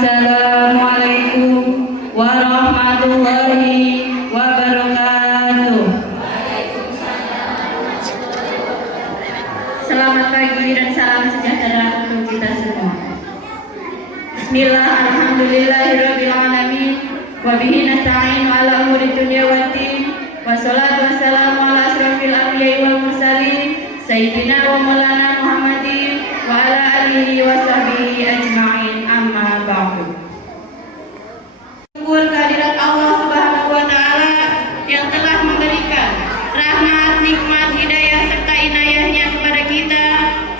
Assalamualaikum warahmatullahi wabarakatuh. Selamat pagi dan salam sejahtera untuk kita semua. Bismillah, alhamdulillahirabbil alamin, wa bihi nasta'inu ala umuri dunya waddin, wassalatu wassalamu ala asrofil anbiya'i wal mursalin, sayyidina wa maulana Muhammadin wa ala alihi wa sahbihi ajma'in, amma ba'du. Syukur kehadirat Allah Subhanahu wa taala yang telah memberikan rahmat, nikmat, hidayah serta inayahnya kepada kita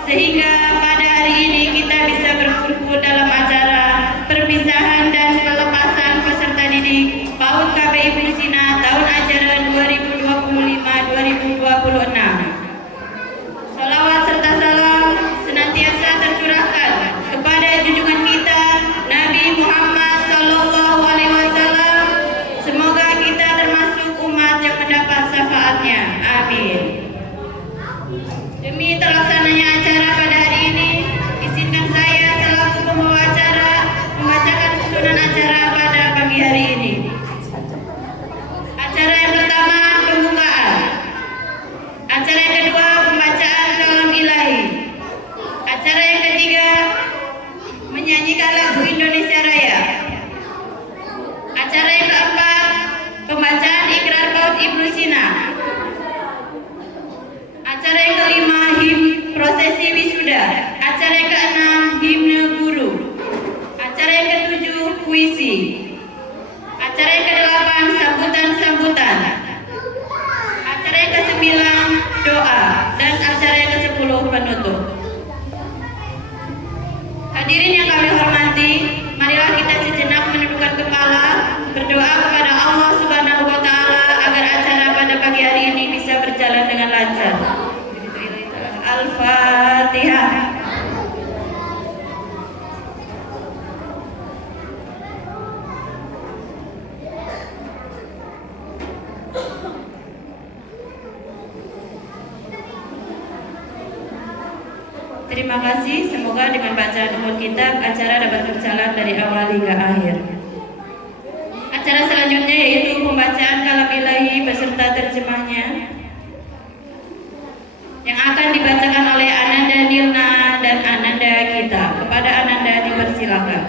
sehingga pada hari ini kita bisa berkumpul dalam acara perpisahan dan pelepasan peserta didik PAUD KPI Prisina tahun ajaran 2025-2026. Salawat serta salam senantiasa tercurahkan kepada junjungan kita Nabi Muhammad Sallallahu Alaihi Wasallam. Semoga kita termasuk umat yang mendapat syafaatnya. Amin. Demi terlaksananya acara pada hari ini, izinkan saya selaku pembawa acara membacakan susunan acara pada pagi hari ini. Acara yang pertama pembukaan. Acara yang kedua pembacaan kalam ilahi. Acara yang ketiga menyanyikan lagu Indonesia Raya. Acara yang keempat pembacaan ikrar PAUD Ibnu Sina. Acara yang kelima prosesi wisuda. Acara yang keenam himne guru. Acara yang ketujuh puisi. Acara yang kedelapan sambutan-sambutan. Acara yang kesembilan doa dan acara yang kesepuluh penutup. Hadirin yang kami hormati, marilah kita sejenak menundukkan kepala, berdoa kepada Allah Subhanahu wa taala agar acara pada pagi hari ini bisa berjalan dengan lancar. Al-Fatihah. Terima kasih, semoga dengan bacaan umur kitab acara dapat berjalan dari awal hingga akhir. Acara selanjutnya yaitu pembacaan kalam ilahi beserta terjemahnya yang akan dibacakan oleh Ananda Nirna dan Ananda Gita. Kepada Ananda dipersilakan.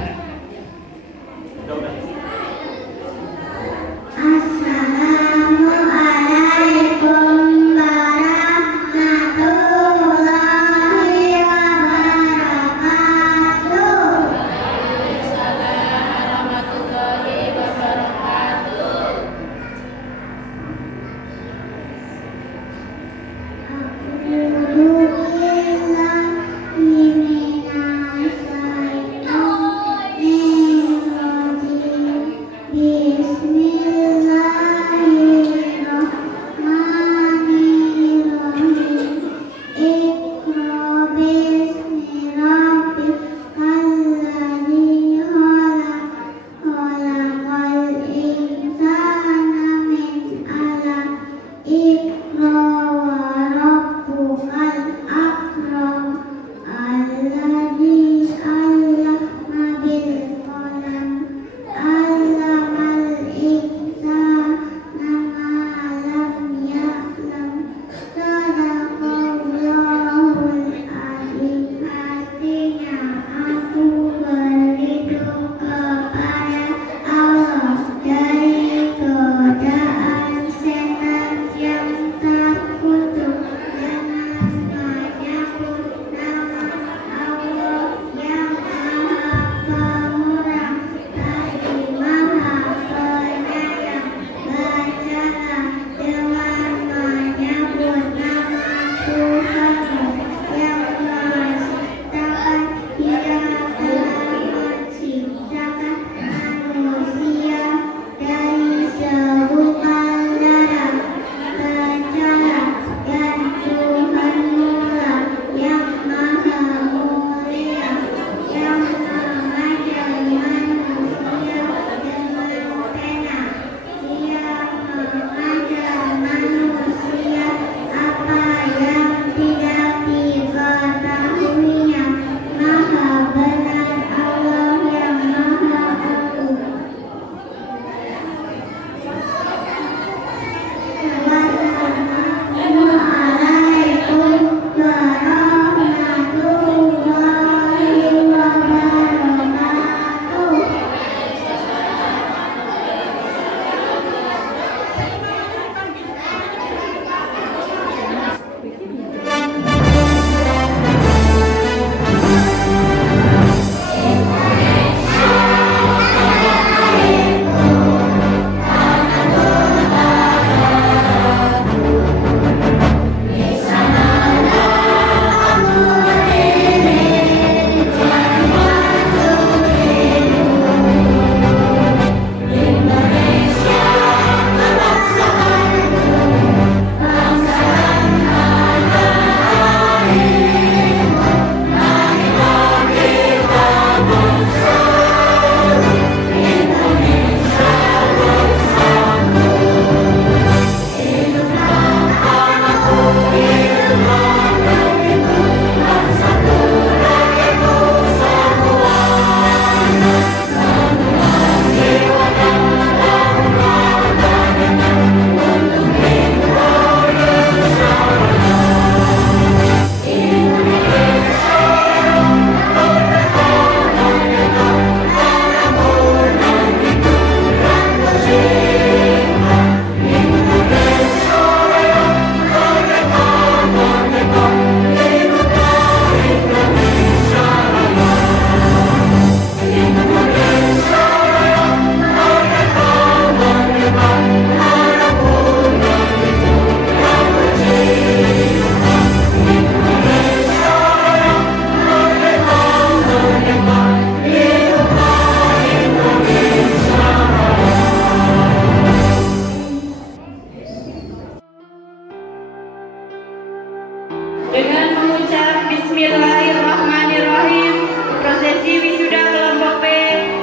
Dengan mengucap Bismillahirrahmanirrahim, prosesi wisuda kelompok B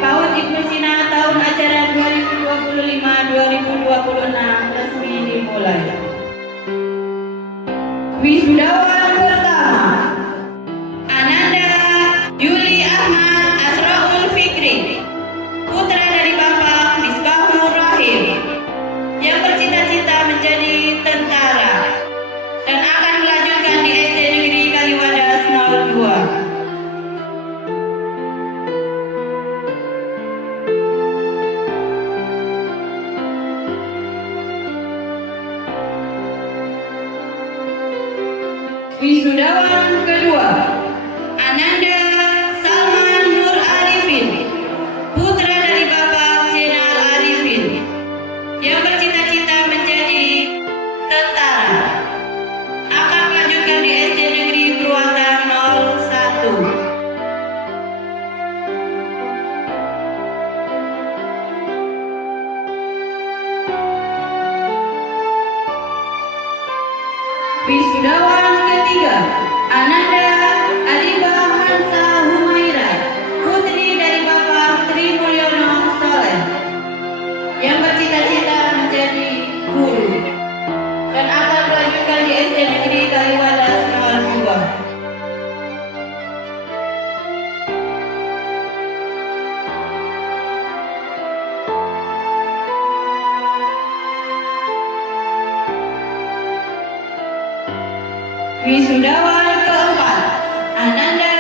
PAUD Ibnu Sina tahun ajaran 2025-2026 resmi dimulai. Wisudawan pertama, Ananda Yuli Ahmad Asraul Fikri, putra dari Bapak Misbahul Rahim, yang bercita-cita menjadi tentara dan akan melanjutkan di SD Negeri Kaliwadas 02. Wisudawan kedua, Ananda Salman Nur Arifin, putra dari Bapak Jenal Arifin, yang bercita-cita menjadi tentara, akan melanjutkan di SD Negeri Purwakarta 01. Wisudawan ketiga, Ananda Adiba Hansa Humaira, putri dari Bapak Tri Mulyono Soleh, yang bercita-cita menjadi guru dan akan melanjutkan di SD Negeri Kaliwadas 02. Wisudawan keempat, Ananda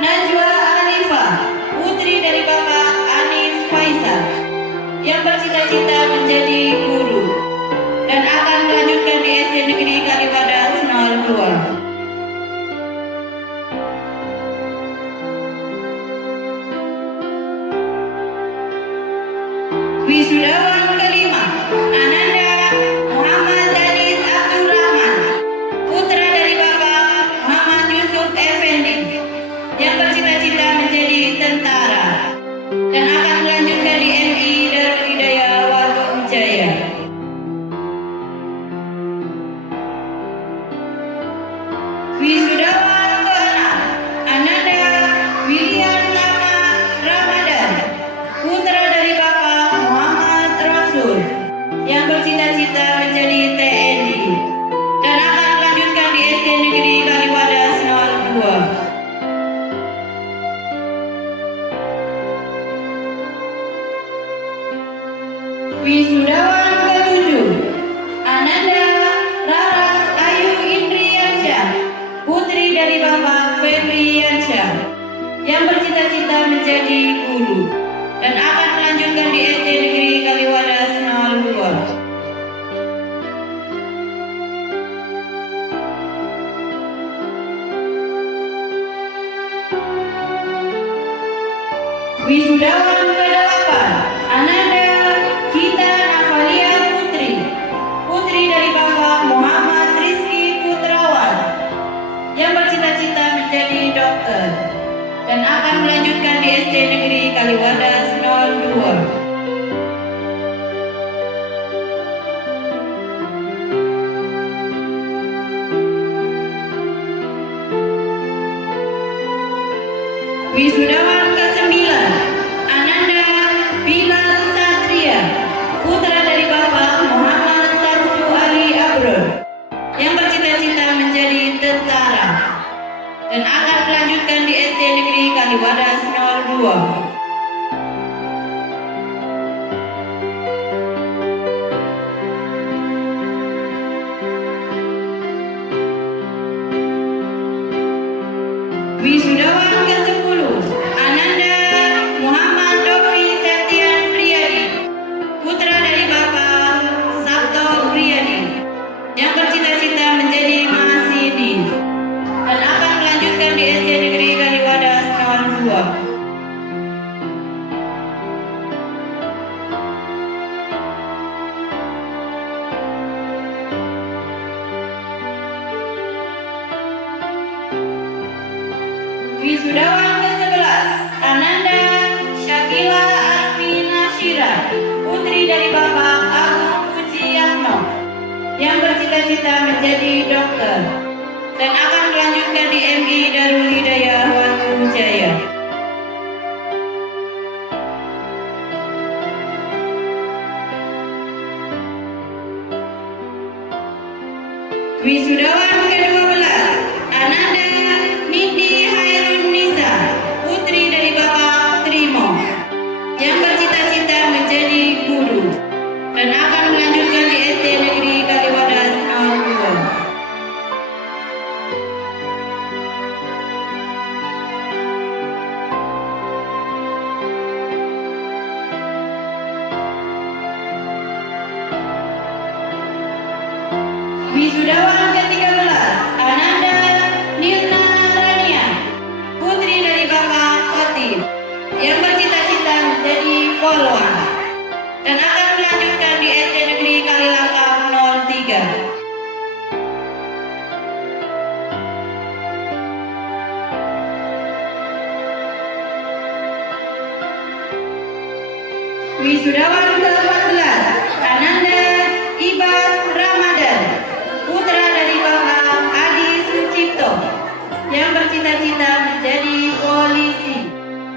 Najwa Alifa, putri dari Bapak Anis Faisal, yang bercita-cita menjadi guru dan akan melanjutkan di SD Negeri Kaliwadas 02. Wisudawan kelima, Ananda Muhammad Danis Abdul Rahman, putra dari Bapak Muhammad Yusuf Effendi, yang bercita-cita menjadi tentara dan akan melanjutkan di MI Darul Hidayah Watung Jaya. Wisudawan keenam, Ananda William Lama Ramadan, putra dari Bapak Muhammad Rasul, yang bercita-cita menjadi TNI dan akan melanjutkan di SD Negeri Kaliwadas 02. Wisudawan ketujuh, Ananda Raras Ayu Indriansyah, putri dari Bapak Febriansyah, yang bercita-cita menjadi guru dan akan melanjutkan di SD Negeri Kaliwadas 02. Wisudawan ke-8, Ananda Gita Navalia Putri, putri dari Bapak Muhammad Rizky Putrawan, yang bercita-cita menjadi dokter dan akan melanjutkan di SD Negeri Kaliwadas 02. Wisudawan ke-9, Ananda Bilal Satria, putra dari Bapak Muhammad Samsu Ali Abror, yang bercita-cita menjadi tentara dan akan melanjutkan di SD Negeri Kaliwadas 02. Wisudawan ke-10, Ananda Muhammad Dofi Septian Priyadi, putra dari Bapak Sabto Priyadi, yang bercita-cita menjadi mahasiswi dan akan melanjutkan di SD Negeri Kaliwadas 02. Wisudawan ke-11, Ananda Syakila Arfi Nasyira, putri dari Bapak Agung Pujiatno, yang bercita-cita menjadi dokter dan akan di MI Darul Hidayah Watu Jaya. Wisudawan ke-12 Ananda Nindi Hairun Nisa, putri dari Bapak Trimo, yang bercita-cita menjadi guru dan akan melanjutkan di SD Negeri Kaliwadas 02. Wisudawan ke-13 Ananda Nilna Rania, putri dari Bapak Otif, yang bercita-cita menjadi polwan dan akan melanjutkan di SD Negeri Kalilangkap 03. Wisudawan ke-14 Ananda Ibas Ramadan, putra dari Bapak Adi Sucipto, yang bercita-cita menjadi polisi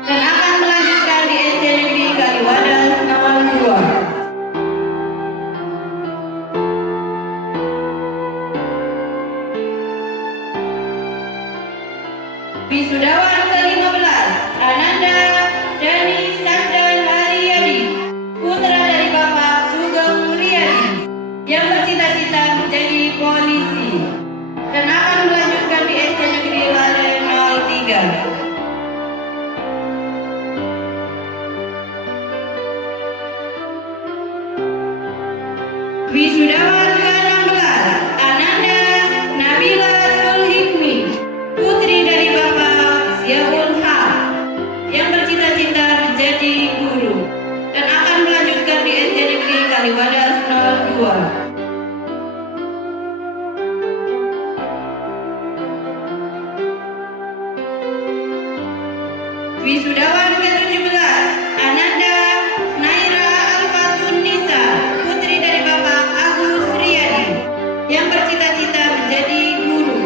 dan akan melanjutkan di SD Negeri Kaliwadas 02. Wisudawan ke-15 Ananda Dani Sandan Haryadi, putra dari Bapak Sugeng Riyadi, yang bercita-cita menjadi polisi dan akan melanjutkan di SD Negeri Laden 03. Wisudawan ke-16 Ananda Nabila Sulhikmi, putri dari Bapak Ziaul Haq, yang bercita-cita menjadi guru dan akan melanjutkan di SD Negeri Kaliwadas 02. Wisudawan ke-17 Ananda Naira Alfatun Nisa, putri dari Bapak Agus Riyadi, yang bercita-cita menjadi guru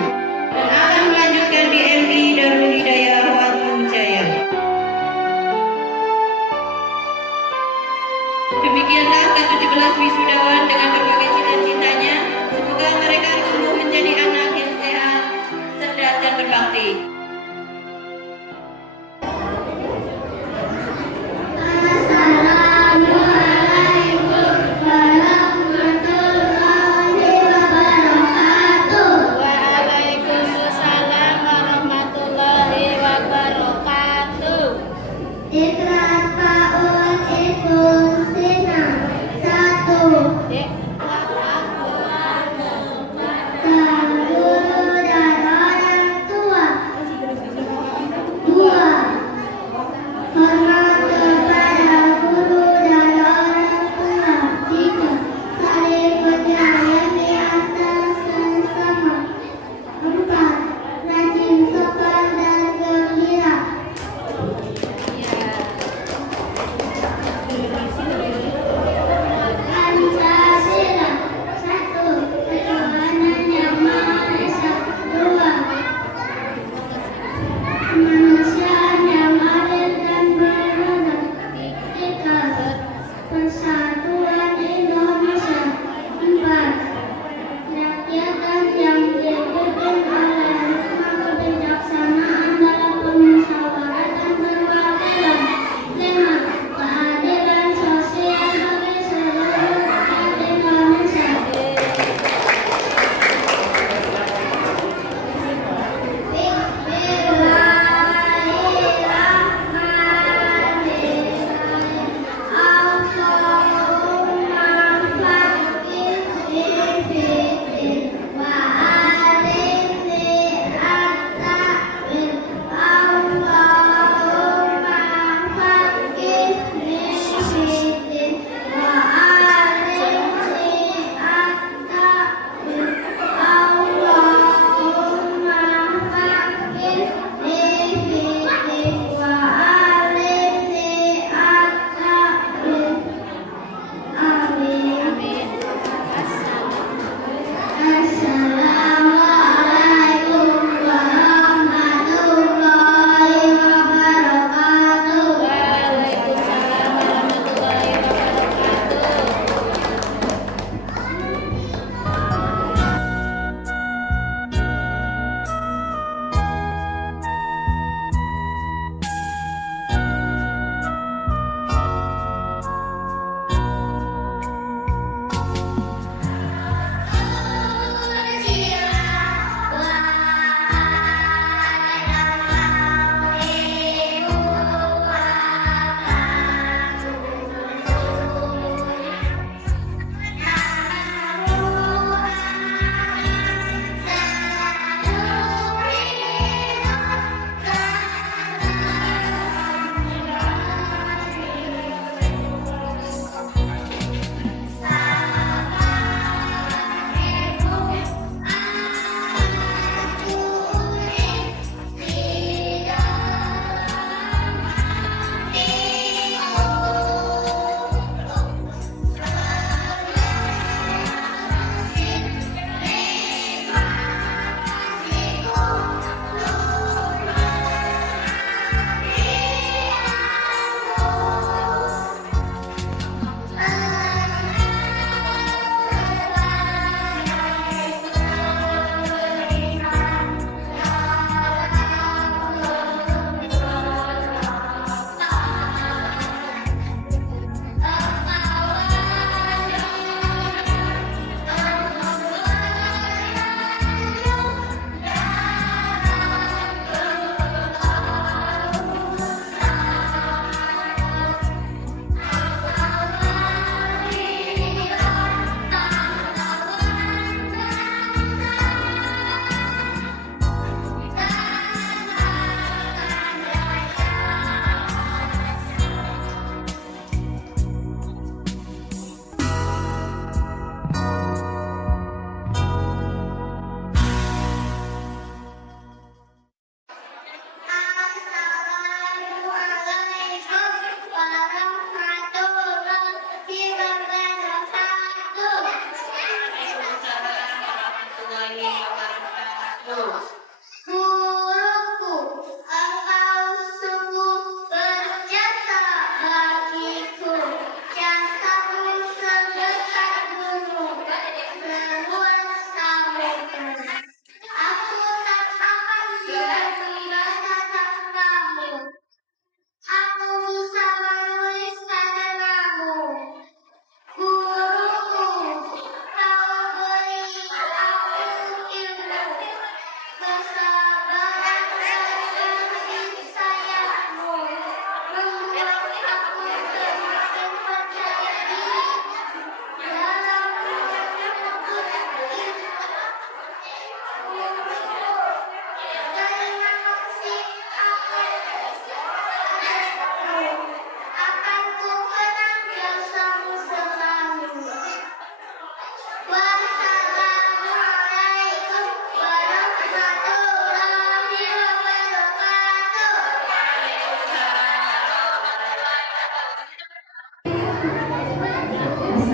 dan akan melanjutkan di MI Darul Hidayah Watu Jaya. Demikianlah ke-17 wisudawan dengan berbagai cita-citanya. Semoga mereka tumbuh menjadi anak yang sehat, cerdas dan berbakti.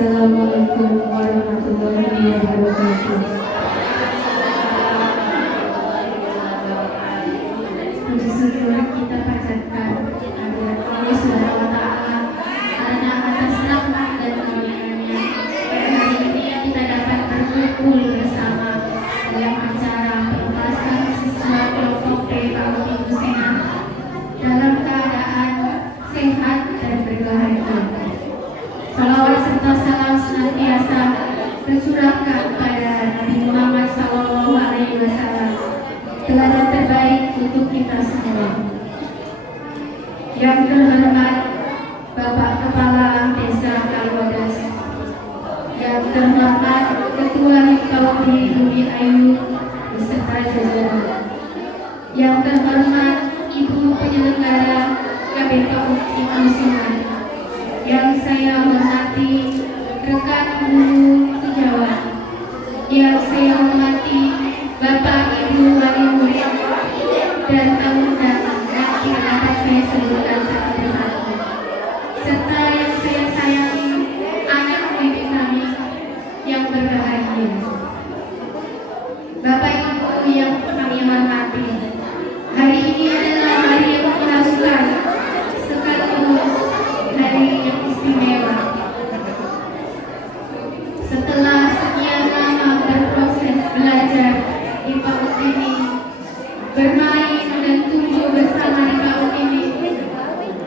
Wassalamualaikum warahmatullahi wabarakatuh. Puji syukur kita panjatkan kepada Allah Subhanahu wa Ta'ala karena atas rahmat dan karunia-Nya hari ini kita dapat berkumpul bersama dalam acara pelepasan siswa kelompok P PAUD Ibu Sena dalam keadaan sehat dan berbahagia. Salawat serta salam senantiasa tercurahkan kepada Nabi Muhammad SAW, teladan terbaik untuk kita semua. Yang terhormat Bapak Kepala Desa Kaliwadas, yang terhormat Ketua HIPKAUD Bumi Ayu beserta jajaran, yang terhormat Ibu Penyelenggara KBPAUD Ibu Sena, yang saya hormati rekan guru sejawat, yang saya hormati Bapak Ibu wali murid dan tamu undangan yang tidak dapat saya sebutkan satu persatu, serta yang saya sayangi anak didik kami yang berbahagia. Bapak Ibu yang kami hormati, hari ini adalah hari yang menyenangkan sekaligus hari yang istimewa. Setelah sekian lama berproses belajar di PAUD ini, bermain dan tumbuh bersama di PAUD ini,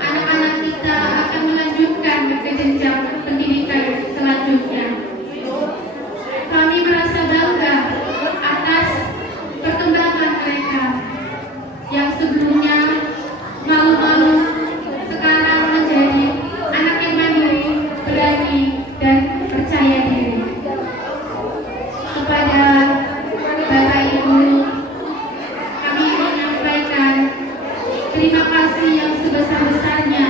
anak-anak kita akan melanjutkan ke jenjang pendidikan selanjutnya. Kami merasa bangga atas perkembangan mereka yang sebelumnya malu-malu, sekarang menjadi anak yang mandiri, berani, dan percaya diri. Kepada Bapak Ibu, kami menyampaikan terima kasih yang sebesar-besarnya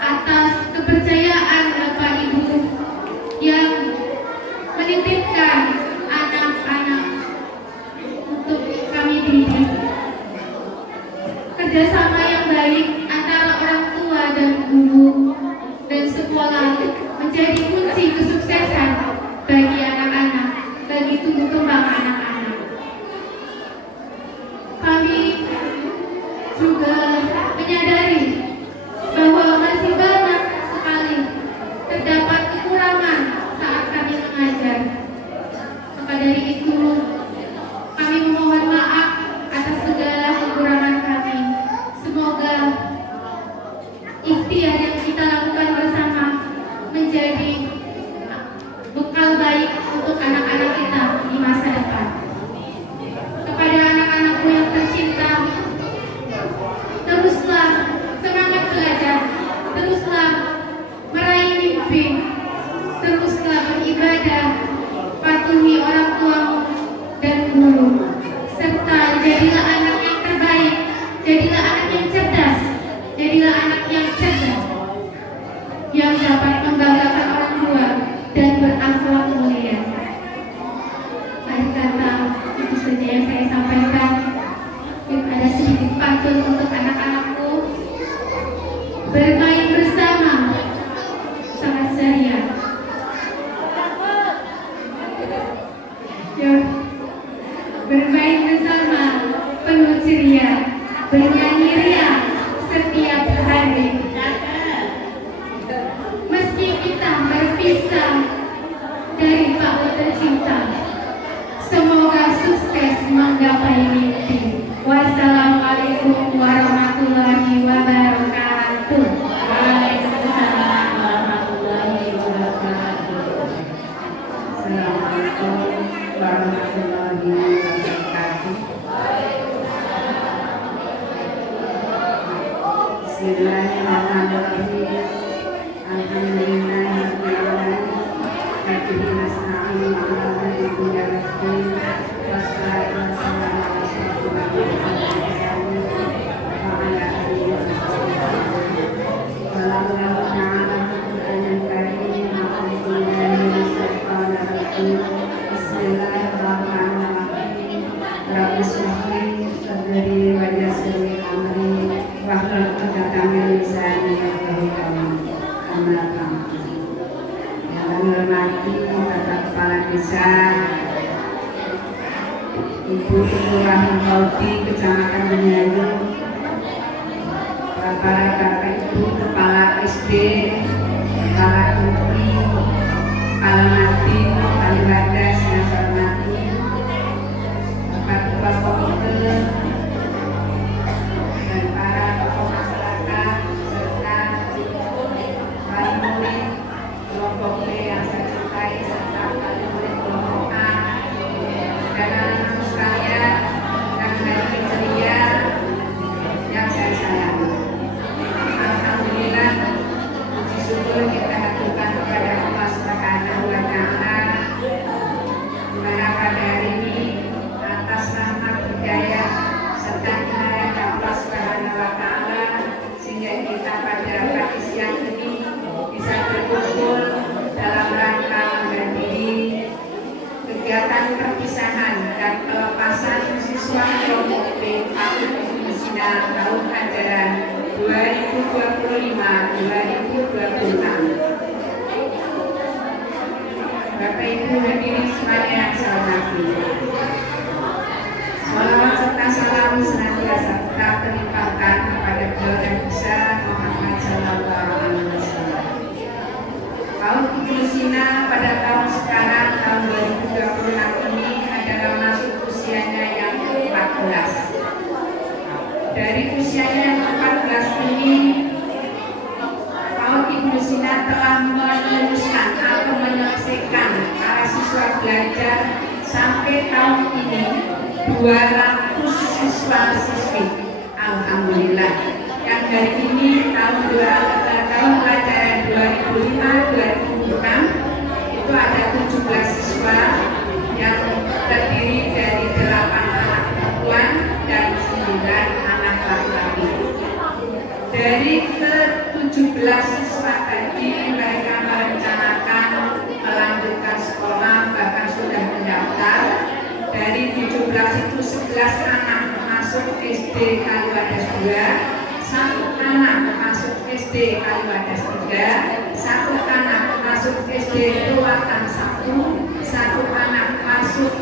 atas kepercayaan Bapak Ibu yang menitipkan anak-anak untuk kami didik. Kerjasama yang baik antara orang tua dan guru dan sekolah menjadi kunci kesuksesan bagi anak-anak, bagi tumbuh kembang anak-anak. Kami juga menyadari bahwa masih banyak sekali terdapat kekurangan saat kami mengajar. Maka dari itu, kami memohon maaf atas segala kekurangan kami. Semoga ikhtiar yang kita lakukan bersama menjadi bekal baik untuk anak-anak kita di masa depan. Kepada anak-anakku yang tercinta, teruslah semangat belajar, teruslah meraih mimpi, teruslah beribadah, patuhi orang tuamu dan guru, serta jadilah anak yang terbaik, jadilah anak yang cerdas, jadilah anak yang cerdas, yang dapat membanggakan orang tua dan berakhlak mulia. Akhir kata, itu saja yang saya sampaikan. Ada sedikit pantun untuk anak-anakku. Bermain bersama sangat ceria. Ya, bermain bersama penuh ceria, bernyanyi ria setiap hari. Meski kita berpisah dari PAUD tercinta, semoga sukses menggapai mimpi. Wassalamualaikum warahmatullahi wabarakatuh. Waalaikumsalam warahmatullahi wabarakatuh. Assalamualaikum warahmatullahi wabarakatuh. Bismillahirrahmanirrahim. Alhamdulillahirrahmanirrahim. Hadirin nasta'in ala hadirin wassalatu wassalamu ala rasulillah wa ala alihi wa sahbihi. Wallahu ta'ala Qur'anul Karim. Bismillahirrahmanirrahim. Rabbi shrah li sadri wa yassir li amri wahlul 'uqdatam min lisani yafqahu qawli. Amma ba'du. Ibu Kelurahan Kaudi, Kecamatan Menyayu, para Bapak Ibu Kepala SD, Kepala UI, Kepala Madin, Kaliwadas yang saya hormati, Bapak Ketua Komite, dan para tokoh masyarakat serta para murid kelompok B yang saya cintai serta para murid kelompok A dan anak-anak sekalian dan dari ceria yang saya sayangi. Alhamdulillah, puji syukur kita haturkan kepada Allah Subhanahu wa Ta'ala, di mana pada hari ini atas rahmat hidayah serta inayah Allah Subhanahu wa Ta'ala sehingga kita pada pagi siang ini bisa berkumpul dalam rangka menghadiri kegiatan perpisahan dan pelepasan siswa kelompok B PAUD Ibnu Sina tahun ajaran 2025-2026. Bapak Ibu hadirin semuanya yang saya hormati. Salawat serta salam senantiasa tetap terlimpahkan kepada beliau yang besar Muhammad Sallallahu Alaihi Wasallam. PAUD Ibnu Sina pada tahun sekarang tahun 2026 ini adalah masuk usianya yang ke-14. Dari usianya yang ke-14 ini, PAUD Ibnu Sina telah meluluskan atau menyelesaikan para siswa belajar sampai tahun ini 200 siswa-siswi. Alhamdulillah. Yang dari ini tahun pelajaran 2005-2006 itu ada 17 siswa yang terdiri dari 8 anak perempuan dan 9 anak laki-laki. Dari ke-17 siswa tadi mereka merencanakan melanjutkan sekolah, bahkan sudah mendaftar. Dari 17 itu 11 anak masuk SD Kaliwadas 2, 1 anak masuk SD Kaliwadas 3, 1 anak masuk SD Ruatan 1, 1 anak masuk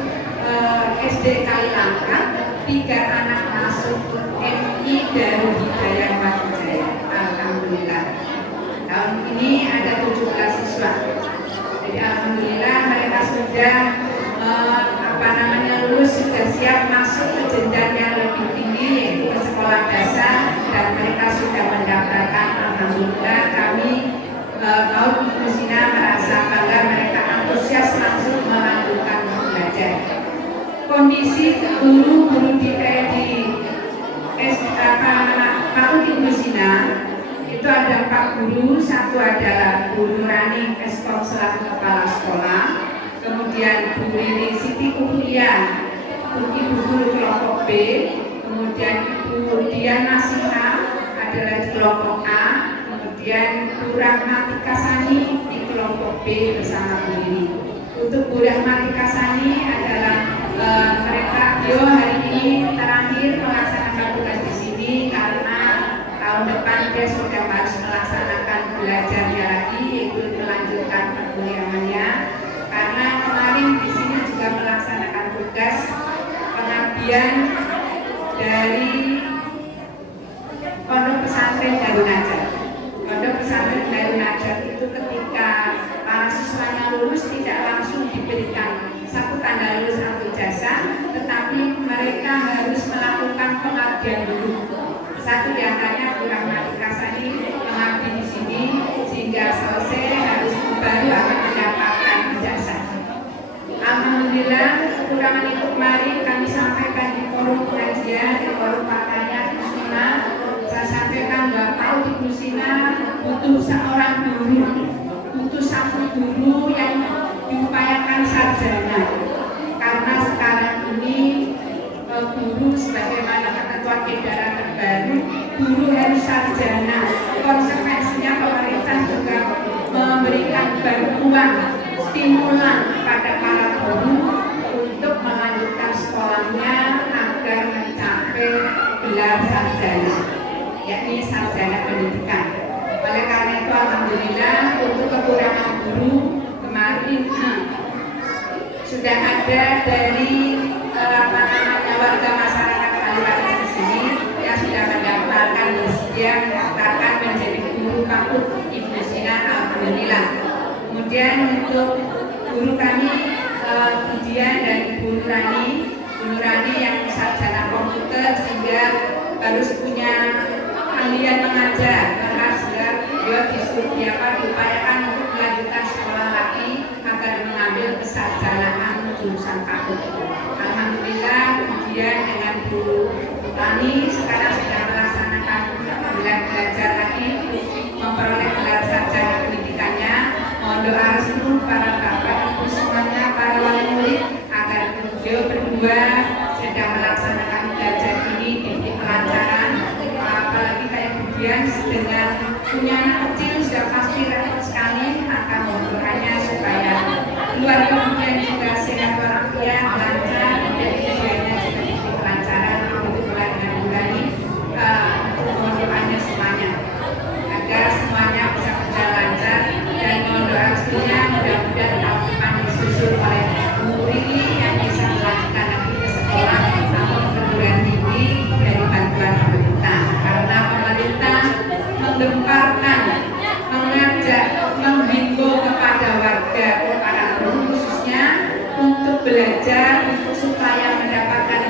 SD Kalilangkap, 3 anak masuk MI Darul Hidayah Batu Jaya. Alhamdulillah. Tahun ini ada 17 siswa. Jadi alhamdulillah mereka sudah lulus, sudah siap masuk ke jenjang yang lebih tinggi yaitu ke sekolah dasar dan mereka sudah mendaftarkan. Alhamdulillah kami PAUD Ibnu Sina merasa bangga mereka antusias langsung melanjutkan belajar. Kondisi guru-guru di PAUD Ibnu Sina itu ada 4 guru, satu adalah Bu Nurani Eskom selaku kepala sekolah, kemudian Bu Riri Siti Kuliah, Ibu Guru kelompok B, kemudian Ibu Diana Sina adalah di kelompok A, kemudian Bu Rahmatika Sani di kelompok B bersama Bu Riri. Untuk Bu Rahmatika Sani adalah beliau hari ini terakhir melaksanakan tugas di sini karena tahun depan dia sudah harus melaksanakan belajarnya lagi, yaitu melanjutkan perkuliahannya. Karena kemarin di sini juga melaksanakan tugas pengabdian dari Pondok Pesantren Darun Najat. Pondok Pesantren Darun Najat itu ketika para siswanya lulus tidak langsung diberikan satu tanda lulus atau jasa, tetapi mereka harus melakukan pengabdian dulu. Satu di antaranya Bu Rahmatika Sani mengabdi di sini sehingga selesai harus baru akan mendapatkan ijazah. Alhamdulillah kekurangan itu kemarin kami sampaikan di forum pengajian, di forum partanya Ibnu Sina. Saya sampaikan bahwa PAUD Ibnu Sina butuh seorang guru, butuh satu guru yang diupayakan sarjana. Karena sekarang ini guru sebagaimana ketentuan edaran terbaru, guru harus sarjana. Konsekuensinya pemerintah juga memberikan bantuan stimulan kepada para guru untuk melanjutkan sekolahnya agar mencapai gelar sarjana, yakni sarjana pendidikan. Oleh karena itu alhamdulillah untuk kekurangan guru kemarin sudah ada dari warga masyarakat Kaliwates di sini yang sudah mendaftarkan bersedia mendaftarkan menjadi guru KAPUT Ibu Sina, alhamdulillah. Kemudian untuk guru kami Budian dan Bu Nurani yang sarjana komputer sehingga harus punya keahlian mengajar, sehingga beliau diupayakan untuk melanjutkan sekolah lagi agar mengambil kesarjanaan jurusan KAPUT. Alhamdulillah, kemudian dengan Bu Tani sekarang sudah melaksanakan belajar lagi memperoleh gelar sarjana pendidikannya. Mohon doa restu para bapak ibu semuanya, para wali murid agar beliau berdua sedang melaksanakan belajar ini di kelancaran, apalagi kayak kemudian dengan punya anak kecil sudah pasti repot sekali, maka mohon doanya supaya keluarga kemudian juga sehat walafiat, lancar, dan kemudiannya juga di kelancaran. Alhamdulillah dengan berani mohon doanya semuanya agar semuanya bisa berjalan lancar, dan mohon doa restunya mudah-mudahan tahun depan disusul oleh Bu Riri yang bisa melanjutkan lagi ke sekolah atau perguruan tinggi dari bantuan pemerintah, karena pemerintah menggemparkan, mengajak, menghimbau kepada warga para guru khususnya untuk belajar supaya mendapatkan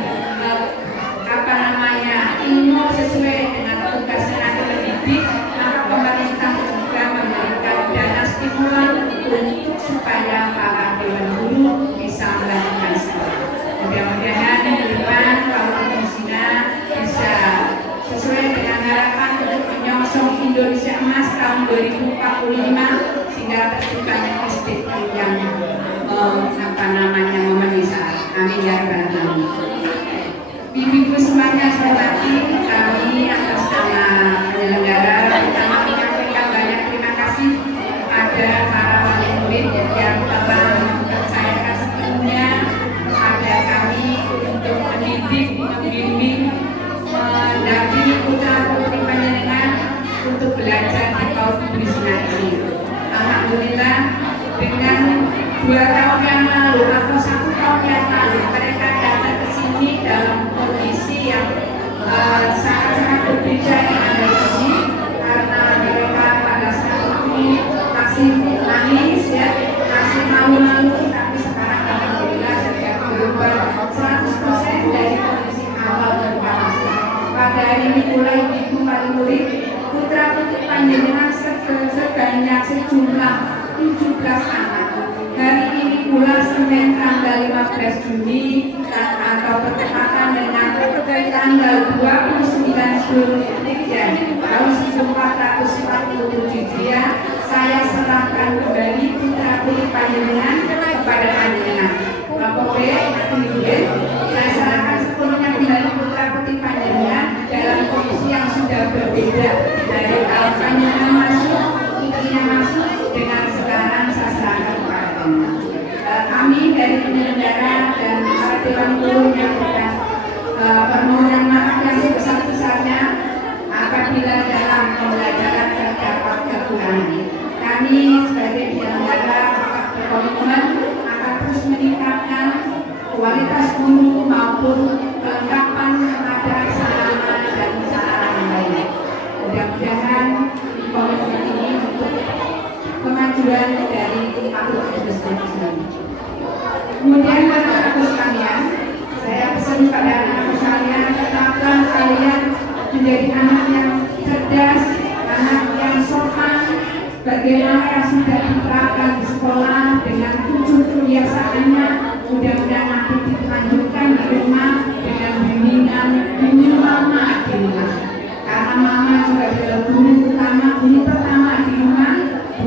ilmu sesuai dengan tugasnya nanti mendidik. Maka pemerintah juga memberikan dana stimulan untuk supaya para dewan guru bisa melanjutkan sekolah. Mudah-mudahan di depan kalau Ibu Sina bisa sesuai dengan harapan untuk menyongsong Indonesia Emas tahun 2045 sehingga terciptanya SDG yang memenuhi syarat. Amin ya rabbal alamin. Ibu-ibu semuanya saya hormati, kami atas nama penyelenggara pertama menyampaikan banyak terima kasih kepada para wali murid yang telah mempercayakan sepenuhnya pada kami untuk mendidik, membimbing, mendampingi putra-putri panjenengan untuk belajar di PAUD Ibu Sina ini. Alhamdulillah, dengan 2 tahun yang lalu atau 1 tahun yang lalu mereka datang ke sini dalam kondisi yang sangat-sangat berbeda dengan dari sini, karena mereka pada saat itu masih nangis ya, masih malu-malu, tapi sekarang alhamdulillah sudah berubah 100% dari kondisi awal mereka masuk. Pada hari ini mulai ibu wali murid putra-putri panjenengan sebanyak sejumlah 17 anak. Hari ini pula Senin tanggal 15 Juni atau bertepatan dengan tanggal 29 Zulhijjah tahun 1447 Hijriah, saya serahkan kembali putra-putri panjenengan kepada panjenengan. Bapak B, saya serahkan sepenuhnya kembali putra-putri panjenengan dalam kondisi yang sudah berbeda dari tahun panjenengan masuk, istrinya masuk, dengan sekarang saya serahkan kepada kami dari penyelenggara dan para dewan guru yang permohonan maaf yang sebesar-besarnya apabila dalam pembelajaran terdapat kekurangan. Kami sebagai penyelenggara berkomitmen akan terus meningkatkan kualitas guru maupun kelengkapan kepada sarana dan sarana yang lain. Mudah-mudahan komitmen ini untuk kemajuan dari PAUD itu sendiri. Kemudian anak-anakku sekalian, saya pesan pada anak-anakku sekalian, tetapkan kalian menjadi anak yang cerdas, anak yang sopan, bagaimana yang sudah diterapkan di sekolah dengan 7 kebiasaannya. Mudah-mudahan nanti dilanjutkan di rumah dengan bimbingan mama di rumah, karena mama juga adalah guru utama, guru pertama di rumah,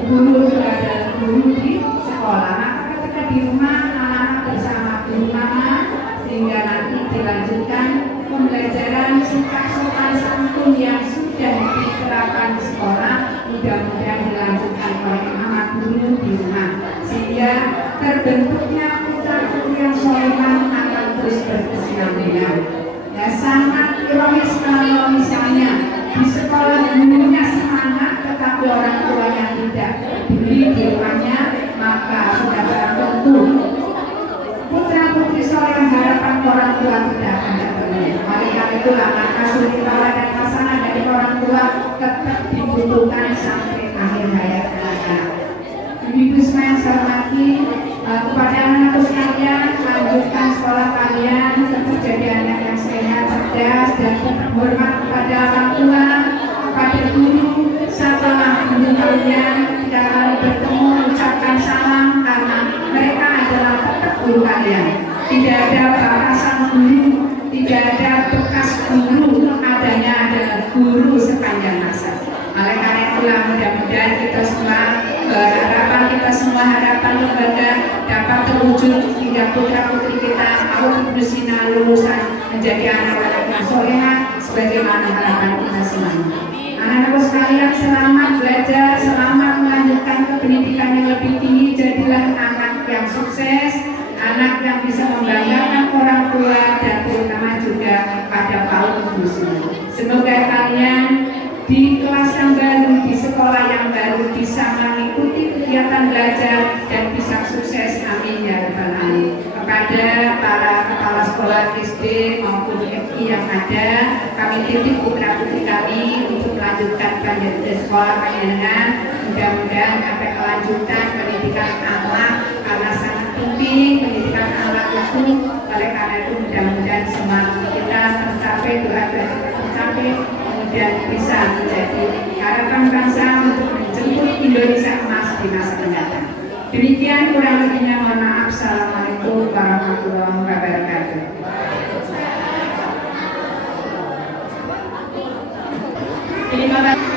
guru juga adalah guru di sekolah. Maka ketika di rumah anak-anak bersama guru mama, sehingga nanti dilanjutkan pembelajaran sikap sopan santun yang sudah diterapkan di sekolah, mudah-mudahan dilanjutkan oleh mama guru di rumah, sehingga terbentuknya putra-putri yang solehan akan terus berkesinambungan. Ya, sangat ironis kalau misalnya di sekolah gurunya semangat tetapi orang tuanya tidak peduli di rumahnya, maka sudah barang tentu putra-putri solehan harapan orang tua tidak akan itulah maka suri tauladan hasanah dari orang tua tetap dibutuhkan sampai akhir hayat anak. Ibu semua yang saya hormati, kepada anak-anak sekalian, lanjutkan sekolah kalian, tetap jadi anak yang sehat, cerdas, dan tetap hormat kepada orang tua, kepada guru, sapalah guru kalian, tidak lalu bertemu, ucapkan salam karena mereka adalah tetap guru kalian. Tidak ada batasan guru, tidak ada bekas guru, adanya adalah guru sepanjang masa. Oleh karena itulah mudah-mudahan kita semua, harapan kita semua, harapan lembaga dapat terwujud hingga putra-putri kita Al-Husna lulusan menjadi anak-anak yang soleha sebagaimana harapan kita semuanya. Anak-anak sekalian, selamat belajar, selamat melanjutkan ke pendidikan yang lebih tinggi, jadilah anak yang sukses, anak yang bisa membanggakan orang tua dan terutama juga pada kaum muslim. Semoga kalian di kelas yang baru, di sekolah yang baru bisa mengikuti kegiatan belajar dan bisa sukses. Amin ya rabbal alamin. Kepada para kepala sekolah SD maupun FI yang ada, kami titip putra-putri kami untuk melanjutkan pendidikan sekolah panjenengan. Mudah-mudahan sampai kelanjutan pendidikan akhlak karena sangat penting pendidikan akhlak itu. Oleh karena itu mudah-mudahan semua kita tercapai, doa kita tercapai, dan bisa menjadi harapan bangsa untuk menjemput Indonesia emas di masa mendatang. Demikian kurang lebihnya, mohon maaf. Assalamualaikum warahmatullahi wabarakatuh. Terima kasih.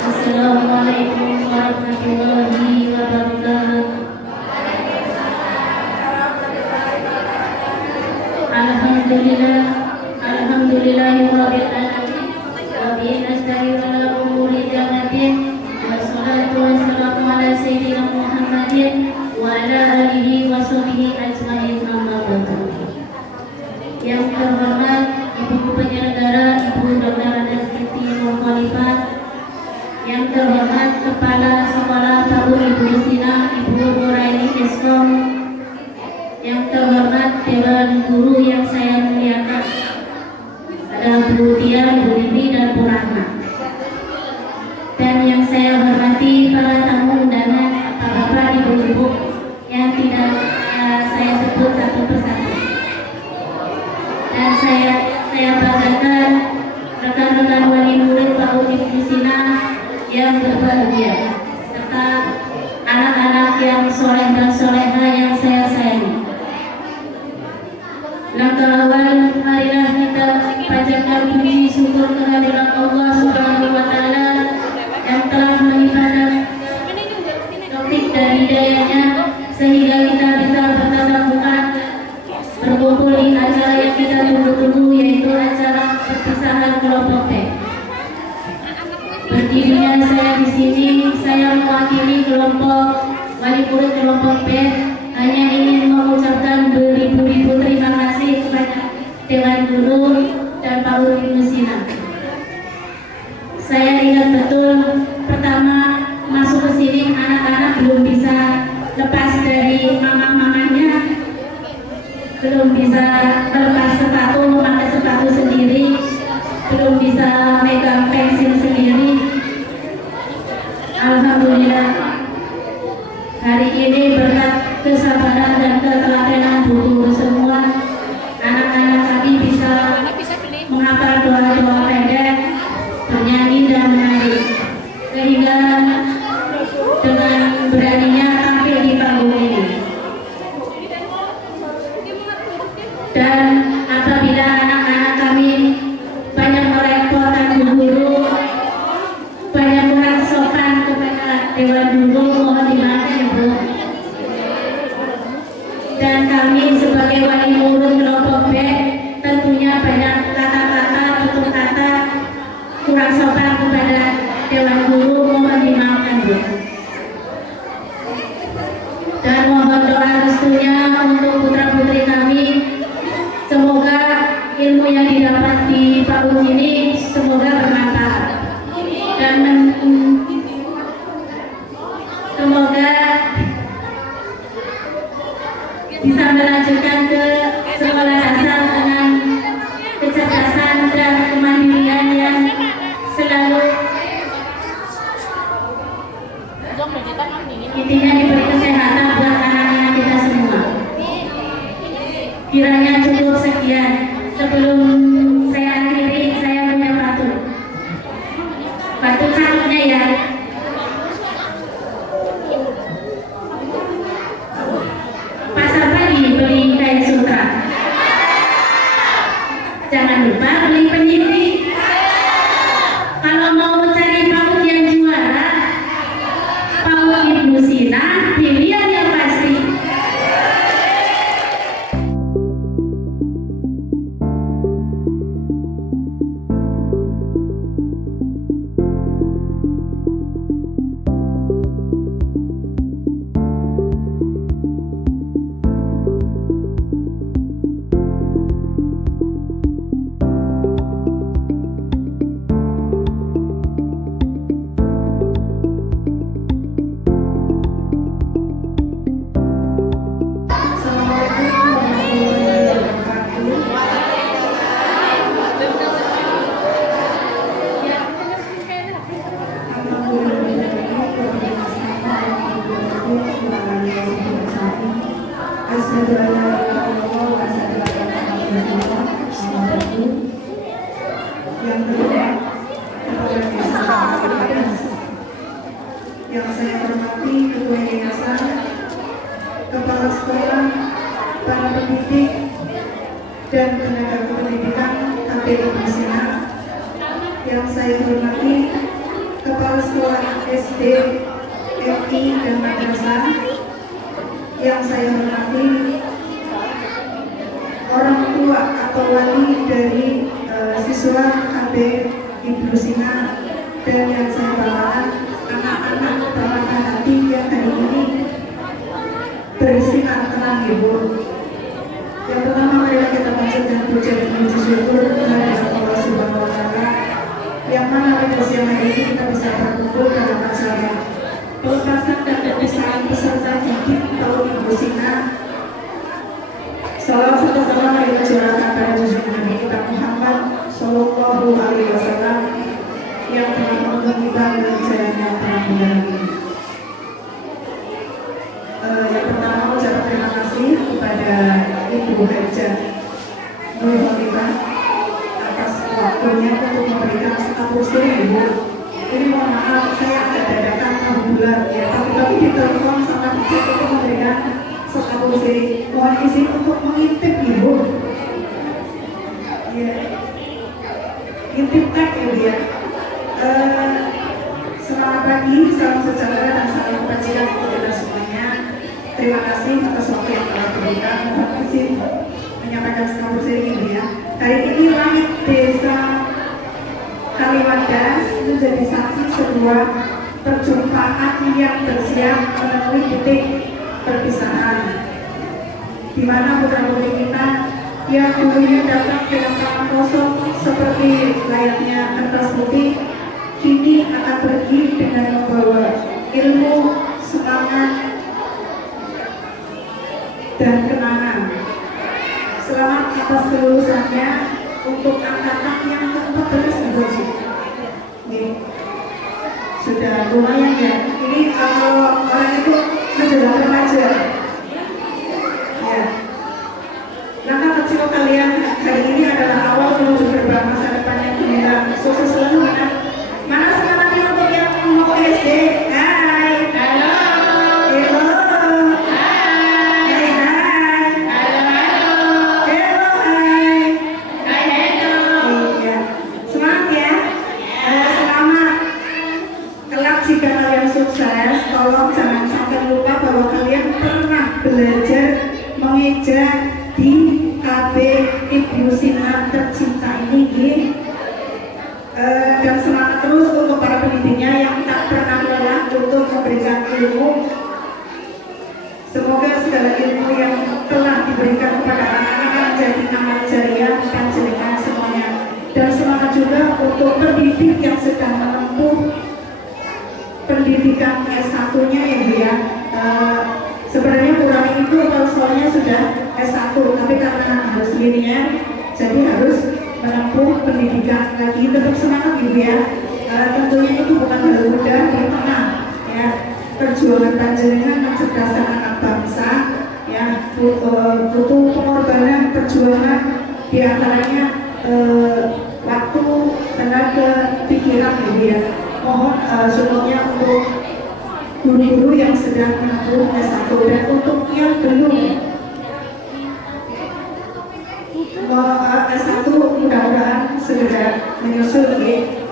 Assalamualaikum warahmatullahi wabarakatuh. Alhamdulillahirabbil alamin. Wa bihi nasta'inu ala umuri dinatin. Wassalatu wassalamu ala sayyidina Muhammadin wa ala alihi wa sahbihi ajmain, amma ba'du. Yang terhormat Ibu Penyelenggara, Ibu Dr. Andes Siti Nurkhalifah, yang terhormat Kepala Sekolah Pabu Ibu Rustina, Ibu Nuraini Eskom, yang terhormat Dewan Guru yang saya muliakan, ada Bu Tia, Bu Lini, dan Bu Rahma, dan yang saya hormati para tamu undangan, Bapak, Ibu-ibu yang tidak saya sebut satu persatu, dan saya banggakan rekan-rekan wali murid Pabu Ibu Rustina yang berbahagia, serta anak-anak yang soleh dan soleha yang saya sayangi. Langkah awal, marilah kita panjatkan puji syukur kehadirat Allah Subhanahu wa Ta'ala yang telah mengibadah taufik dan hidayahnya sehingga kita bisa bertatap muka berkumpul di acara yang kita tunggu-tunggu, kelompok wali murid kelompok B hanya ingin mengucapkan beribu-ribu terima kasih kepada Dewan Guru dan Pak Ibnu Sina. Saya ingat betul pertama masuk ke sini anak-anak belum bisa lepas dari mamah-mamahnya, belum bisa melepas sepatu, memakai sepatu sendiri, belum bisa megang pensil sendiri. Alhamdulillah hari ini berkat kesabaran dan ketelatenan guru semua, anak-anak kami bisa menghafal doa-doa pendek, bernyanyi dan menari, sehingga dengan beraninya tampil di panggung ini. Dan apabila anak-anak kami banyak merepotkan guru, banyak kurang sopan kepada Dewan Guru, mohon dimaafkan ya Bu. Dan kami sebagai wali murid kelompok B tentunya banyak kata-kata, tutur kata kurang sopan kepada Dewan Guru, mohon dimaafkan Bu. Dan mohon doa restunya untuk putra-putri kami, semoga ilmu yang didapat di panggung ini semoga bermanfaat dan semoga bisa melanjutkan ke sekolah dasar dengan kecerdasan dan kemandirian yang selalu intinya diberi kesehatan buat anak-anak kita semua. Kiranya cukup sekian. Sebelum saya akhiri, saya punya batu cangkutnya ya. Pasar pagi beli kain sutra, jangan lupa beli penyidik. Kalau mau cari paut yang juara, paut Ibnu Sina, pilihan yang pasti. Yang saya hormati Ketua Yayasan, Kepala Sekolah, para pendidik, dan tenaga kependidikan KPI Sina. Yang saya hormati Kepala Sekolah SD, FI, dan Madrasah. Yang saya hormati orang tua atau wali dari siswa KB Ibnu Sina, dan yang saya banggakan anak-anak bangga hati yang hari ini bersinar terang Ibu. Yang pertama marilah kita panjatkan puja dan puji syukur kepada Allah Subhanahu wa Ta'ala, yang mana pada siang hari ini kita bisa berkumpul dalam acara pelepasan dan perpisahan peserta didik tahun Ibnu Sina. Salawat serta salam kita curahkan pada junjungan Nabi kita Muhammad Sallallahu Alaihi Wasallam yang telah menolong kita dengan jalannya terang bulan ini. Yang pertama ucapkan terima kasih kepada Ibu Hajah Nur Khalifah atas waktunya untuk memberikan status Ibu. Ini mohon maaf saya agak dadakan bulan ya, tapi ditelepon sama Ibu untuk memberikan status ini. Mohon izin untuk mengintip Ibu. Ya, intip tag ya Bu ya. Selamat pagi, salam sejahtera dan salam kebajikan untuk kita semuanya. Terima kasih atas waktu yang telah diberikan. Mohon izin menyampaikan status ini Bu ya. Hari ini langit desa Kaliwadas menjadi saksi sebuah perjumpaan yang bersiar di mana putra-putri kita yang dulunya datang dengan tangan kosong seperti layaknya kertas putih, kini akan pergi dengan membawa ilmu, semangat, dan kenangan. Selamat atas kelulusannya untuk angkatan yang ke-14 Ibu. Sudah lumayan ya. Ini kalau orang itu menjelang remaja. Ya. Langkah kecil kalian hari ini adalah awal menuju gerbang masa depan yang gemilang. Sukses selalu ya. Mana semangatnya untuk yang mau SD? Hai. Halo. Hello. Hai. Hai. Hai. Halo, halo. Hello. Hai. Hai, halo. Iya. Semangat ya. Selamat. Kelak jika kalian sukses, tolong jangan sampai lupa bahwa kalian pernah belajar mengeja di KB Ibu Sinar tercinta ini. Dan semangat terus untuk para pendidiknya yang tak pernah lelah untuk memberikan ilmu. Semoga segala ilmu yang telah diberikan kepada anak-anak menjadi amal jariah panjenengan semuanya. Dan semangat juga untuk pendidik yang sedang menempuh pendidikan S1-nya ya Bu ya. Sebenarnya kurang itu kalau soalnya sudah S1, tapi karena harus linear, jadi harus menempuh pendidikan lagi. Tetap semangat gitu ya. Tentunya itu bukan hal mudah di tengah ya perjuangan panjenengan mencerdaskan anak bangsa ya, butuh pengorbanan, perjuangan, diantaranya waktu, tenaga, pikiran gitu ya. Mohon support-nya untuk guru-guru yang sedang menempuh S1 dan untuk yang belum S1 mudah-mudahan segera menyusul ya.